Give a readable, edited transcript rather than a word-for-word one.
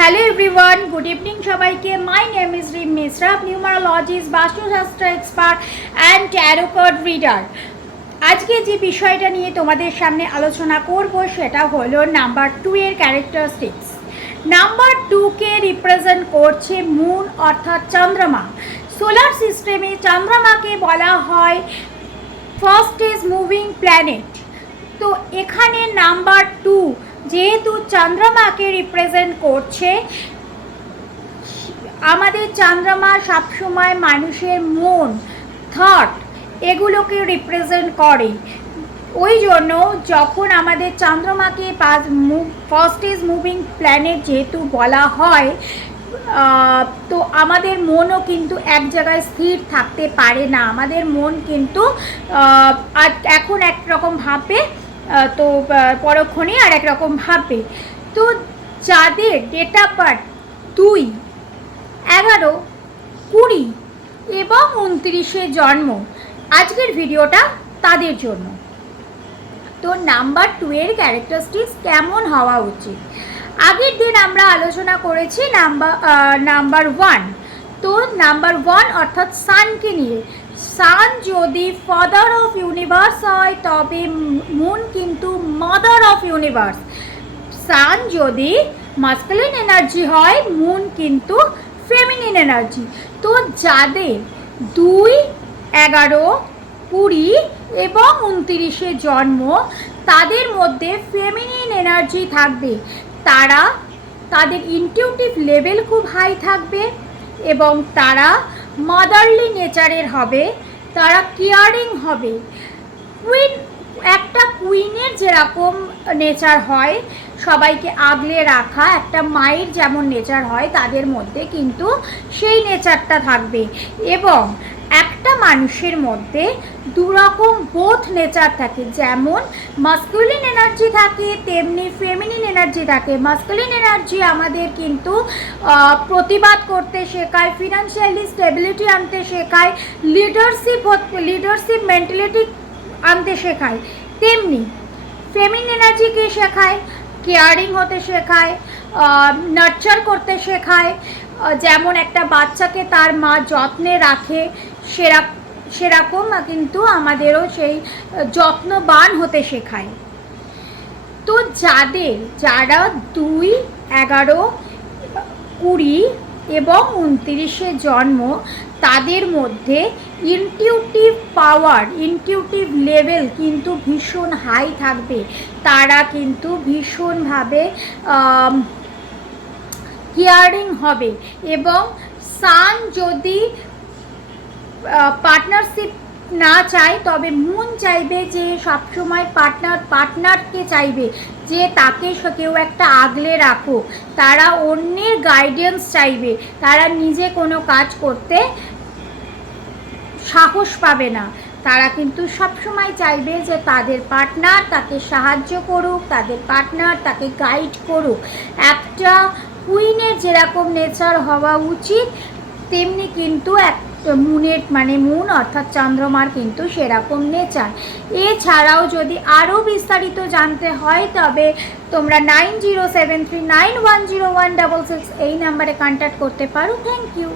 Hello everyone, good evening সবাইকে। My name is Rim Mishra, numerologist, vastushastra expert and tarot card reader. আজকে যে বিষয়টা নিয়ে তোমাদের সামনে আলোচনা করব সেটা হলো নাম্বার 2 এর ক্যারেক্টারিস্টিক্স। নাম্বার 2কে রিপ্রেজেন্ট করছে মুন অর্থাৎ চন্দ্রমা। সোলার সিস্টেমে চন্দ্রমাকে বলা হয় ফাস্টেস্ট মুভিং প্ল্যানেট। তো এখানে নাম্বার 2 যেহেতু চন্দ্রমাকে রিপ্রেজেন্ট করছে, আমাদের চন্দ্রমা সবসময় মানুষের মন, থট এগুলোকে রিপ্রেজেন্ট করে। ওই জন্য যখন আমাদের চন্দ্রমাকে ফাস্টেস্ট মুভিং প্ল্যানেট যেহেতু বলা হয়, তো আমাদের মনও কিন্তু এক জায়গায় স্থির থাকতে পারে না। আমাদের মন কিন্তু এখন একরকম ভাবে, তো পরক্ষণে আর একরকম ভাবে। তো যাদের ডেট অফ বার্থ 2, 11, 20 এবং 29-এ জন্ম, আজকের ভিডিওটা তাদের জন্য। তো নাম্বার 2 এর ক্যারেক্টারিস্টিক্স কেমন হওয়া উচিত? আগের দিন আমরা আলোচনা করেছি নাম্বার 1। তো নাম্বার 1 অর্থাৎ সানকে নিয়ে। সান যদি ফাদার অফ ইউনিভার্স হয় তবে মুন কিন্তু মাদার অফ ইউনিভার্স। সান যদি মাস্কুলিন এনার্জি হয়, মুন কিন্তু ফেমিনিন এনার্জি। তো যাদের 2, 11, 20 এবং 29-এ জন্ম, তাদের মধ্যে ফেমিনিন এনার্জি থাকবে। তাদের ইনটিউটিভ লেভেল খুব হাই থাকবে এবং তারা মাদারলি নেচারের হবে, তারা কেয়ারিং হবে। একটা কুইনের যেরকম নেচার হয়, সবাইকে আগলে রাখা, একটা মায়ের যেমন নেচার হয়, তাদের মধ্যে কিন্তু সেই নেচারটা থাকবে। এবং একটা মানুষের মধ্যে দুরকম বোথ নেচার থাকে, যেমন মাস্কুলিন এনার্জি থাকে তেমনি ফেমিনিন এনার্জি থাকে। মাস্কুলিন এনার্জি আমাদের কিন্তু প্রতিবাদ করতে শেখায়, ফিনান্সিয়ালি স্টেবিলিটি আনতে শেখায়, লিডারশিপ মেন্টালিটি আনতে শেখায়। তেমনি ফেমিনিন এনার্জিকে শেখায় কেয়ারিং হতে শেখায়, নার্চার করতে শেখায়। যেমন একটা বাচ্চাকে তার মা যত্নে রাখে, সেরকম কিন্তু আমাদেরও সেই যত্নবান হতে শেখায়। তো যারা 2, 11, 20 এবং 29-এ জন্ম, তাদের মধ্যে ইনটিউটিভ পাওয়ার, ইনটিউটিভ লেভেল কিন্তু ভীষণ হাই থাকবে। তারা কিন্তু ভীষণভাবে কেয়ারিং হবে। এবং সান যদি পার্টনারশিপ না চায়, তবে মুন চাইবে যে সবসময় পার্টনারকে চাইবে যে তাকে কেউ একটা আগলে রাখো। তারা অন্যের গাইডেন্স চাইবে, তারা নিজে কোনো কাজ করতে সাহস পাবে না। তারা কিন্তু সবসময় চাইবে যে তাদের পার্টনার তাকে সাহায্য করুক, তাদের পার্টনার তাকে গাইড করুক। একটা কুইনের যেরকম নেচার হওয়া উচিত, তেমনি কিন্তু মুন অর্থাৎ চন্দ্রমার কিন্তু সেরকম নেচার। এছাড়াও যদি আরও বিস্তারিত জানতে হয়, তবে তোমরা 9073910166 এই নাম্বারে কন্ট্যাক্ট করতে পারো। Thank you.